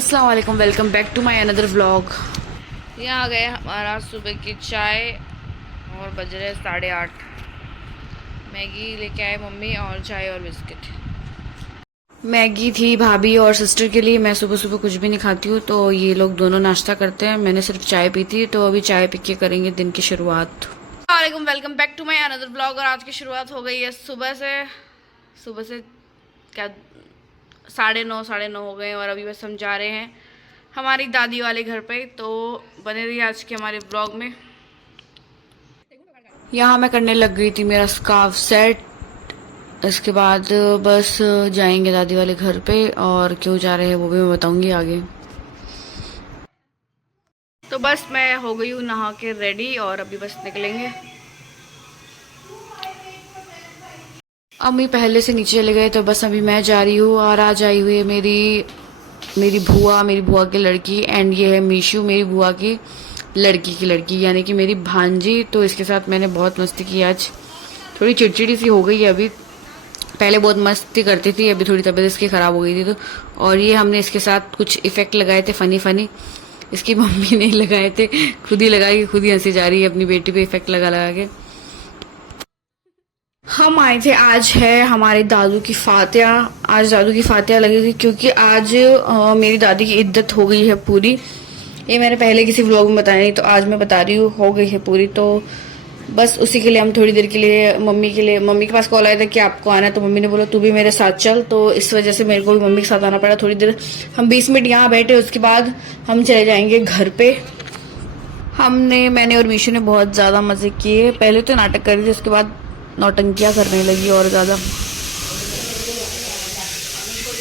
अस्सलाम वालेकुम, welcome back to my another vlog. यहाँ आ गए हमारा सुबह की चाय और बज रहे 8:30। मैगी लेके आए मम्मी और चाय और बिस्किट। मैगी थी भाभी और सिस्टर के लिए। मैं सुबह सुबह कुछ भी नहीं खाती हूँ, तो ये लोग दोनों नाश्ता करते हैं। मैंने सिर्फ चाय पी थी, तो अभी चाय पी के करेंगे दिन की शुरुआत। वालेकुम, welcome back to my another vlog. और आज की शुरुआत हो गई है सुबह से क्या 9:30 9:30 हो गए और अभी बस हम जा रहे हैं हमारी दादी वाले घर पे। तो बने रहिए आज के हमारे ब्लॉग में। यहाँ मैं करने लग गई थी मेरा स्कार्फ सेट। इसके बाद बस जाएंगे दादी वाले घर पे, और क्यों जा रहे हैं वो भी मैं बताऊंगी आगे। तो बस मैं हो गई हूँ नहा के रेडी और अभी बस निकलेंगे। अम्मी पहले से नीचे चले गए, तो बस अभी मैं जा रही हूँ। और आज आई हुई है मेरी बुआ की लड़की, एंड ये है मीशू, मेरी बुआ की लड़की यानी कि मेरी भांजी। तो इसके साथ मैंने बहुत मस्ती की आज। थोड़ी चिड़चिड़ी सी हो गई है अभी, पहले बहुत मस्ती करती थी, अभी थोड़ी तबीयत इसकी खराब हो गई थी। तो और ये हमने इसके साथ कुछ इफेक्ट लगाए थे फनी। इसकी मम्मी ने लगाए थे, खुद ही लगाई, खुद ही हंसी जा रही है अपनी बेटी पे इफेक्ट लगा के। हम आए थे, आज है हमारे दादू की फातिया। आज दादू की फातिया लगेगी क्योंकि आज मेरी दादी की इद्दत हो गई है पूरी। ये मैंने पहले किसी व्लॉग में बताया नहीं, तो आज मैं बता रही हूँ, हो गई है पूरी। तो बस उसी के लिए हम थोड़ी देर के लिए मम्मी के पास कॉल आया था कि आपको आना है, तो मम्मी ने बोला तू भी मेरे साथ चल। तो इस वजह से मेरे को भी मम्मी के साथ आना पड़ा थोड़ी देर। हम 20 मिनट यहाँ बैठे, उसके बाद हम चले जाएंगे घर पे। मैंने और मीशू ने बहुत ज़्यादा मज़े किए। पहले तो नाटक कर रही थी, उसके बाद नौटंकियाँ करने लगी और ज़्यादा।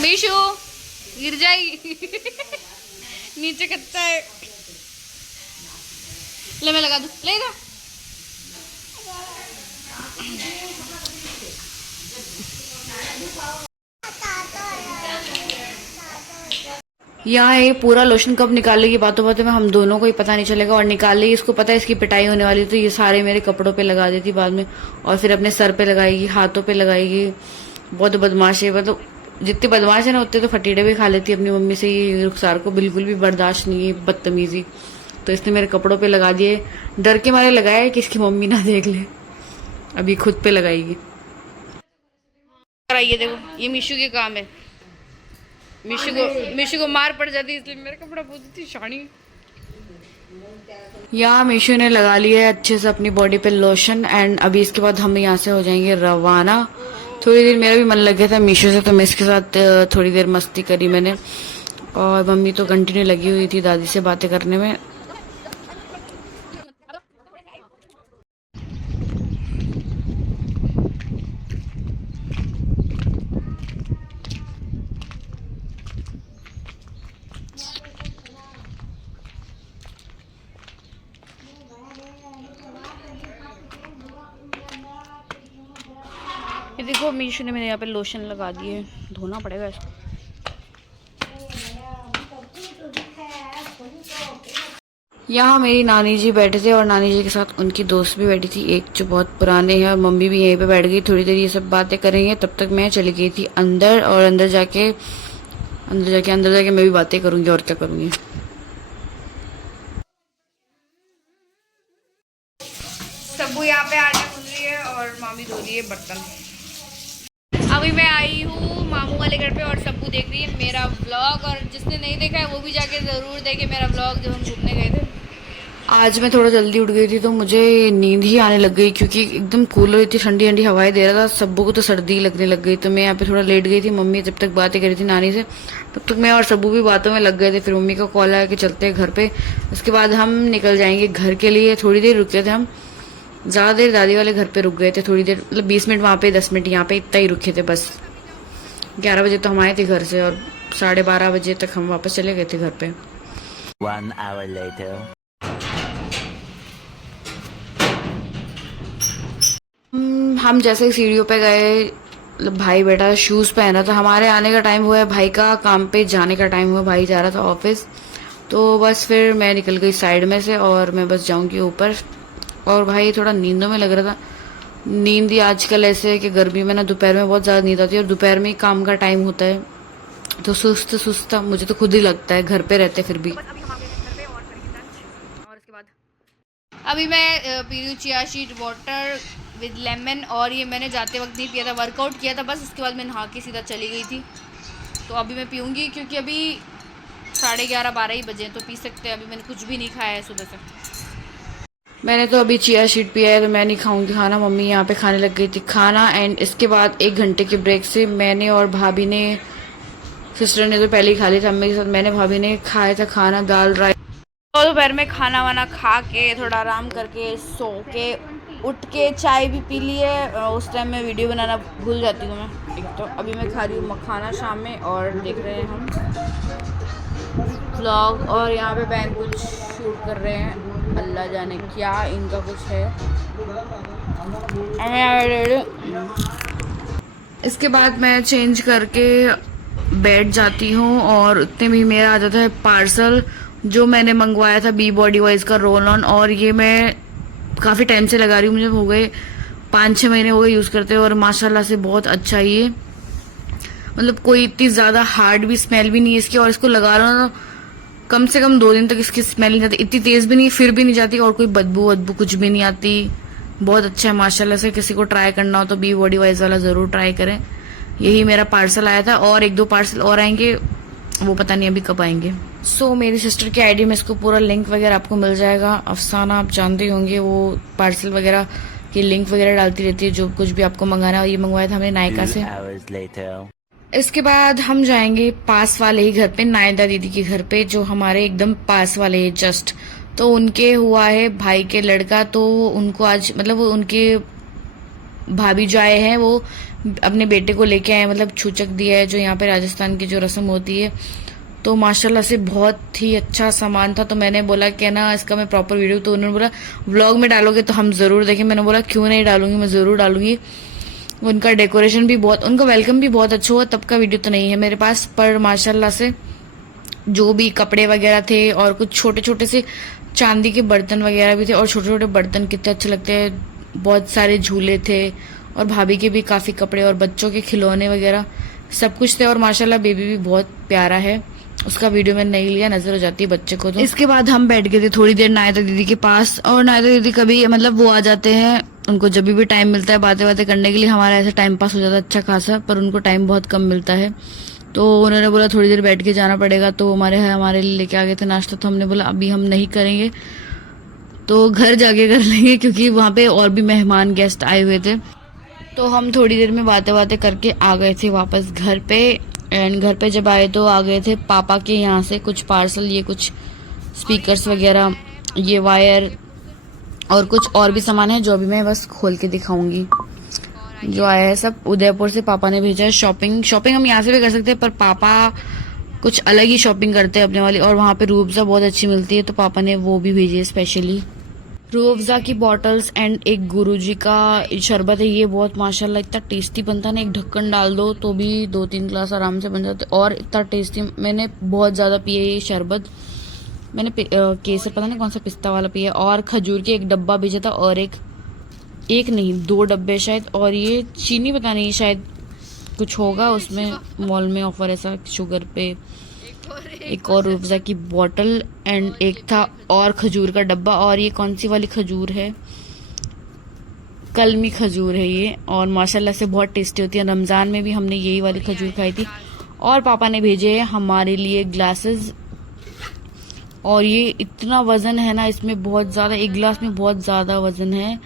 मीशू गिर जाएगी नीचे कत्ता है। ले मैं लगा दूँ, लेगा। यहाँ ये पूरा लोशन कब निकालेगी बातों बातों में हम दोनों को ही पता नहीं चलेगा, और निकालेगी इसको पता है इसकी पिटाई होने वाली, तो ये सारे मेरे कपड़ों पे लगा देती बाद में, और फिर अपने सर पे लगाएगी, हाथों पे लगाएगी। बहुत बदमाश है, मतलब जितनी बदमाश है ना उतने तो फटीडे भी खा लेती है अपनी मम्मी से। ये रुखसार को बिल्कुल भी बर्दाश्त नहीं है बदतमीजी, तो इसने मेरे कपड़ों पे लगा दिए। डर के मारे लगाया कि इसकी मम्मी ना देख ले, अभी खुद पे लगाएगी। ये देखो, ये मीशू के काम है। मीशू को मार पड़ जाती इसलिए मेरा कपड़ा पूछती थी शानी। यहाँ मीशू ने लगा लिया है अच्छे से अपनी बॉडी पे लोशन, एंड अभी इसके बाद हम यहाँ से हो जाएंगे रवाना। थोड़ी देर मेरा भी मन लग गया था मीशू से, तो मैं इसके साथ थोड़ी देर मस्ती करी मैंने, और मम्मी तो कंटिन्यू लगी हुई थी दादी से बातें करने में। ये देखो मीशू ने मेरे यहाँ पे लोशन लगा दिए, धोना पड़ेगा इसको। यहाँ मेरी नानी जी बैठे थे, और नानी जी के साथ उनकी दोस्त भी बैठी थी, एक जो बहुत पुराने हैं, और मम्मी भी यहीं पे बैठ गई। थोड़ी देर ये सब बातें करेंगे, तब तक मैं चली गई थी अंदर, और अंदर जाके मैं भी बातें करूंगी और क्या करूंगी। सबू यहाँ पे आने खुल रही है और मामी धो रही है बर्तन। अभी मैं आई हूँ मामू वाले घर पे, और सबू देख रही है मेरा व्लॉग, और जिसने नहीं देखा है वो भी जाके ज़रूर देखे मेरा व्लॉग जब हम घूमने गए थे। आज मैं थोड़ा जल्दी उठ गई थी, तो मुझे नींद ही आने लग गई, क्योंकि एकदम कूलर इतनी ठंडी ठंडी हवाएं दे रहा था। सबू को तो सर्दी लगने लग गई, तो मैं यहाँ पे थोड़ा लेट गई थी। मम्मी जब तक बातें कर रही थी नानी से, तब तक मैं और सबू भी बातों में लग गए थे। फिर मम्मी का कॉल आया कि चलते हैं घर पे। उसके बाद हम निकल जाएंगे घर के लिए। थोड़ी देर रुके थे हम, ज़्यादा देर दादी वाले घर पे रुक गए थे, थोड़ी देर मतलब 20 मिनट वहाँ पे, 10 मिनट यहाँ पे, इतना ही रुके थे बस। 11 बजे तो हम आए थे घर से, और 12:30 बजे तक हम वापस चले गए थे घर पे। 1 hour later. हम जैसे ही सीढ़ियों पे गए, मतलब भाई बेटा शूज़ पहना था। हमारे आने का टाइम हुआ है, भाई का काम पे जाने का टाइम हुआ, भाई जा रहा था ऑफिस। तो बस फिर मैं निकल गई साइड में से, और मैं बस जाऊंगी ऊपर। और भाई थोड़ा नींदों में लग रहा था। नींद ही आजकल ऐसे है कि गर्मी में ना दोपहर में बहुत ज़्यादा नींद आती है, और दोपहर में ही काम का टाइम होता है, तो सुस्त सुस्त मुझे तो खुद ही लगता है, घर पे रहते फिर भी। और इसके बाद अभी मैं पी रही हूँ chia seed water with lemon, और ये मैंने जाते वक्त नहीं पिया था, वर्कआउट किया था बस, उसके बाद मैं नहा के सीधा चली गई थी। तो अभी मैं पीऊँगी क्योंकि अभी 11:30-12 ही बजे, तो पी सकते हैं। अभी मैंने कुछ भी नहीं खाया है सुबह से। मैंने तो अभी चिया सीड पिया है, तो मैं नहीं खाऊंगी खाना, मम्मी यहाँ पे खाने लग गई थी खाना। एंड इसके बाद 1 घंटे के ब्रेक से मैंने और भाभी ने, सिस्टर ने तो पहले ही खा लिया था अम्मी के साथ, मैंने भाभी ने खाया था खाना दाल राइस। तो दोपहर में खाना वाना खा के थोड़ा आराम करके सो के उठ के चाय भी पी ली है। उस टाइम में वीडियो बनाना भूल जाती हूँ मैं एक तो। अभी मैं खा रही हूँ मखाना शाम में, और देख रहे हैं हम व्लॉग, और यहाँ पे बहन कुछ शूट कर रहे हैं, अल्लाह जाने क्या इनका कुछ है। इसके बाद मैं चेंज करके बैठ जाती हूँ, और उतने में मेरा आ जाता है पार्सल जो मैंने मंगवाया था बी बॉडी वाइज का रोल ऑन। और ये मैं काफ़ी टाइम से लगा रही हूँ, मुझे हो गए 5-6 महीने हो गए यूज़ करते हुए, और माशाल्लाह से बहुत अच्छा ये, मतलब कोई इतनी ज़्यादा हार्ड भी स्मेल भी नहीं है इसकी, और इसको लगा रहा ना कम से कम 2 दिन तक इसकी स्मेल नहीं जाती, इतनी तेज़ भी नहीं फिर भी नहीं जाती, और कोई बदबू वदबू कुछ भी नहीं आती। बहुत अच्छा है माशाल्लाह से। किसी को ट्राई करना हो तो बी बॉडी वाइज वाला ज़रूर ट्राई करें। यही मेरा पार्सल आया था, और 1-2 पार्सल और आएंगे, वो पता नहीं अभी कब आएंगे। सो मेरी सिस्टर की आईडी में इसको पूरा लिंक वगैरह आपको मिल जाएगा। अफसाना आप जानते होंगे, वो पार्सल वगैरह की लिंक वगैरह डालती रहती है, जो कुछ भी आपको मंगाना है। ये मंगवाया था हमने नायका से। इसके बाद हम जाएंगे पास वाले ही घर पे, नायदा दीदी के घर पे, जो हमारे एकदम पास वाले है जस्ट। तो उनके हुआ है भाई के लड़का, तो उनको आज मतलब उनके भाभी जो आए हैं वो अपने बेटे को लेके आए, मतलब छूचक दिया है, जो यहाँ पे राजस्थान की जो रस्म होती है। तो माशाल्लाह से बहुत ही अच्छा सामान था। तो मैंने बोला कि ना इसका मैं प्रॉपर वीडियो, तो उन्होंने बोला व्लॉग में डालोगे तो हम ज़रूर देखें। मैंने बोला क्यों नहीं डालूंगी, मैं ज़रूर डालूंगी। उनका डेकोरेशन भी बहुत, उनका वेलकम भी बहुत अच्छा हुआ। तब का वीडियो तो नहीं है मेरे पास, पर माशाल्लाह से जो भी कपड़े वगैरह थे, और कुछ छोटे छोटे से चांदी के बर्तन वगैरह भी थे, और छोटे छोटे बर्तन कितने अच्छे लगते हैं। बहुत सारे झूले थे, और भाभी के भी काफ़ी कपड़े, और बच्चों के खिलौने वगैरह सब कुछ थे। और माशाल्लाह बेबी भी बहुत प्यारा है, उसका वीडियो मैंने नहीं लिया, नजर हो जाती है बच्चे को। तो इसके बाद हम बैठ गए थे थोड़ी देर नायदा दीदी के पास, और नायदा दीदी कभी मतलब वो आ जाते हैं, उनको जब भी टाइम मिलता है बातें बातें करने के लिए। हमारा ऐसा टाइम पास हो जाता है अच्छा खासा, पर उनको टाइम बहुत कम मिलता है। तो उन्होंने बोला थोड़ी देर बैठ के जाना पड़ेगा, तो हमारे लिए लेके आ गए थे नाश्ता। तो हमने बोला अभी हम नहीं करेंगे, तो घर जाके कर लेंगे, क्योंकि वहाँ पे और भी मेहमान गेस्ट आए हुए थे। तो हम थोड़ी देर में बातें बातें करके आ गए थे वापस घर पे। एंड घर पे जब आए तो आ गए थे पापा के यहाँ से कुछ पार्सल, ये कुछ स्पीकर्स वगैरह, ये वायर, और कुछ और भी सामान है जो अभी मैं बस खोल के दिखाऊंगी। जो आया है सब उदयपुर से, पापा ने भेजा है। शॉपिंग हम यहाँ से भी कर सकते हैं, पर पापा कुछ अलग ही शॉपिंग करते हैं अपने वाली, और वहाँ पे रूह अफ़ज़ा बहुत अच्छी मिलती है, तो पापा ने वो भी भेजी है स्पेशली। रूह अफ़ज़ा की बॉटल्स एंड एक गुरुजी का शरबत है। ये बहुत माशाल्लाह इतना टेस्टी बनता है ना, एक ढक्कन डाल दो तो भी 2-3 ग्लास आराम से बन जाते, और इतना टेस्टी। मैंने बहुत ज़्यादा पिए ये शरबत। मैंने केसर पता नहीं कौन सा पिस्ता वाला पिया, और खजूर के एक डब्बा भेजा था, और एक नहीं 2 डब्बे शायद। और ये चीनी पता नहीं शायद कुछ होगा उसमें, मॉल में ऑफर ऐसा शुगर पे। एक और रूह अफ़ज़ा की बोतल, एंड एक था और खजूर का डब्बा। और ये कौन सी वाली खजूर है, कलमी खजूर है ये, और माशाल्लाह से बहुत टेस्टी होती है। रमज़ान में भी हमने यही वाली खजूर खाई थी। और पापा ने भेजे हैं हमारे लिए ग्लासेस, और ये इतना वजन है ना इसमें, बहुत ज़्यादा, एक गिलास में बहुत ज़्यादा वजन है।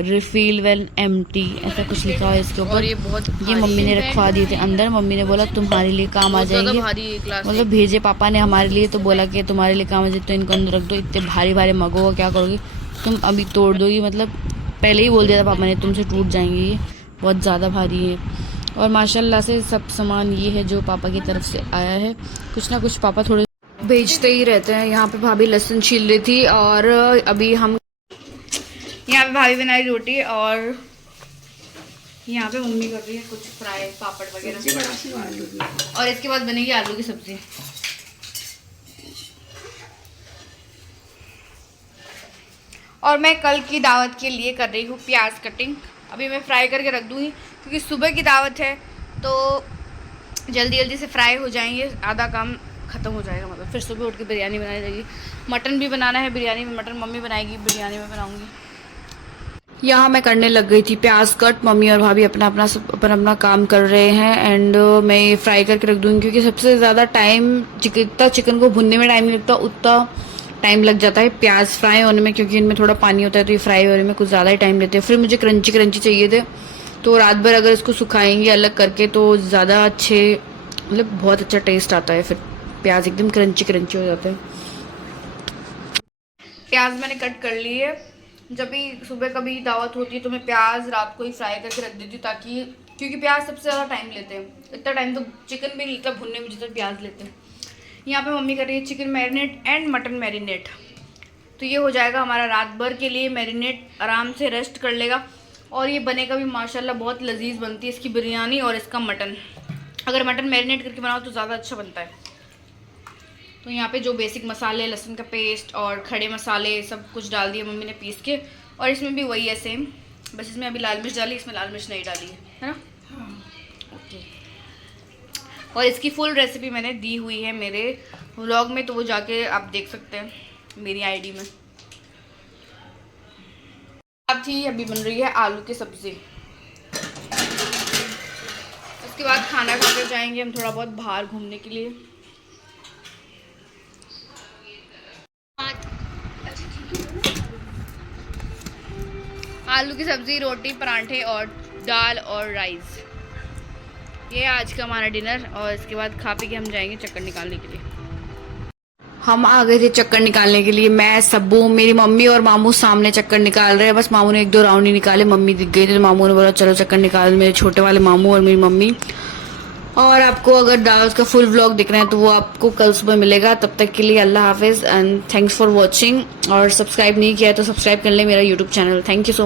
रिफिल वेल एम्प्टी ऐसा कुछ लिखा है इसके ऊपर। ये मम्मी ने रखवा दिए थे अंदर। मम्मी ने बोला तुम्हारे लिए काम आ जाएंगे, मतलब भेजे पापा ने हमारे लिए, तो बोला कि तुम्हारे लिए काम आ जाए तो इनको अंदर रख दो। इतने भारी भारी मगों का क्या करोगी तुम, अभी तोड़ दोगी, मतलब पहले ही बोल दिया था पापा ने तुमसे टूट जाएंगे, ये बहुत ज़्यादा भारी है। और माशाल्लाह से सब सामान ये है जो पापा की तरफ से आया है। कुछ ना कुछ पापा थोड़े भेजते ही रहते हैं। यहाँ पे भाभी लहसुन छील रही थी, और अभी हम यहाँ पे भाभी बनाई रोटी, और यहाँ पे मम्मी कर रही है कुछ फ्राई पापड़ वगैरह, और इसके बाद बनेगी आलू की सब्जी। और मैं कल की दावत के लिए कर रही हूँ प्याज कटिंग। अभी मैं फ्राई करके रख दूँगी, क्योंकि सुबह की दावत है, तो जल्दी जल्दी से फ्राई हो जाएंगे, आधा काम ख़त्म हो जाएगा। मतलब फिर सुबह उठ के बिरयानी बनानी रहेगी। मटन भी बनाना है, बिरयानी में मटन मम्मी बनाएगी, बिरयानी में बनाऊंगी। यहाँ मैं करने लग गई थी प्याज कट। मम्मी और भाभी अपना अपना काम कर रहे हैं एंड मैं ये फ्राई करके रख दूँगी, क्योंकि सबसे ज़्यादा टाइम जितना चिकन को भुनने में टाइम नहीं लगता उतना टाइम लग जाता है प्याज फ्राई होने में, क्योंकि इनमें थोड़ा पानी होता है तो ये फ्राई होने में कुछ ज़्यादा ही टाइम लेते हैं। फिर मुझे क्रंची क्रंची चाहिए थे, तो रात भर अगर इसको सुखाएंगे अलग करके तो ज़्यादा अच्छे, मतलब बहुत अच्छा टेस्ट आता है। फिर प्याज एकदम क्रंची क्रंची हो जाता है। प्याज मैंने कट कर ली है। जब भी सुबह कभी दावत होती है तो मैं प्याज रात को ही फ्राई करके रख देती हूँ, ताकि क्योंकि प्याज सबसे ज़्यादा टाइम लेते हैं। इतना टाइम तो चिकन भी नहीं लगता भुनने में जितना प्याज लेते हैं। यहाँ पे मम्मी कर रही है chicken marinate and mutton marinate. तो ये हो जाएगा हमारा रात भर के लिए मैरिनेट, आराम से रेस्ट कर लेगा। और ये बनेगा भी माशाल्लाह, बहुत लजीज बनती है इसकी बिरयानी और इसका मटन। अगर मटन मैरिनेट करके बनाओ तो ज़्यादा अच्छा बनता है। तो यहाँ पे जो बेसिक मसाले, लहसुन का पेस्ट और खड़े मसाले सब कुछ डाल दिए मम्मी ने पीस के। और इसमें भी वही है सेम, बस इसमें अभी लाल मिर्च डाली, इसमें लाल मिर्च नहीं डाली है ना। ओके। और इसकी फुल रेसिपी मैंने दी हुई है मेरे व्लॉग में, तो वो जाके आप देख सकते हैं मेरी आईडी में। अब थी अभी बन रही है आलू की सब्ज़ी। उसके बाद खाना खा कर जाएंगे हम थोड़ा बहुत बाहर घूमने के लिए। आलू की सब्ज़ी, रोटी, पराठे और दाल और राइस, ये आज का हमारा डिनर। और इसके बाद खा पी के हम जाएंगे चक्कर निकालने के लिए। हम आ गए थे चक्कर निकालने के लिए, मैं, सब्बू, मेरी मम्मी और मामू सामने चक्कर निकाल रहे हैं। बस मामू ने 1-2 राउंड ही निकाले, मम्मी दिख गई थी तो मामू ने बोला चलो चक्कर निकाल। मेरे छोटे वाले मामू और मेरी मम्मी। और आपको अगर दावत का फुल व्लॉग देखना है तो वो आपको कल सुबह मिलेगा। तब तक के लिए अल्लाह हाफिज़ एंड थैंक्स फॉर वॉचिंग। और सब्सक्राइब नहीं किया है तो सब्सक्राइब कर ले मेरा YouTube channel. Thank you so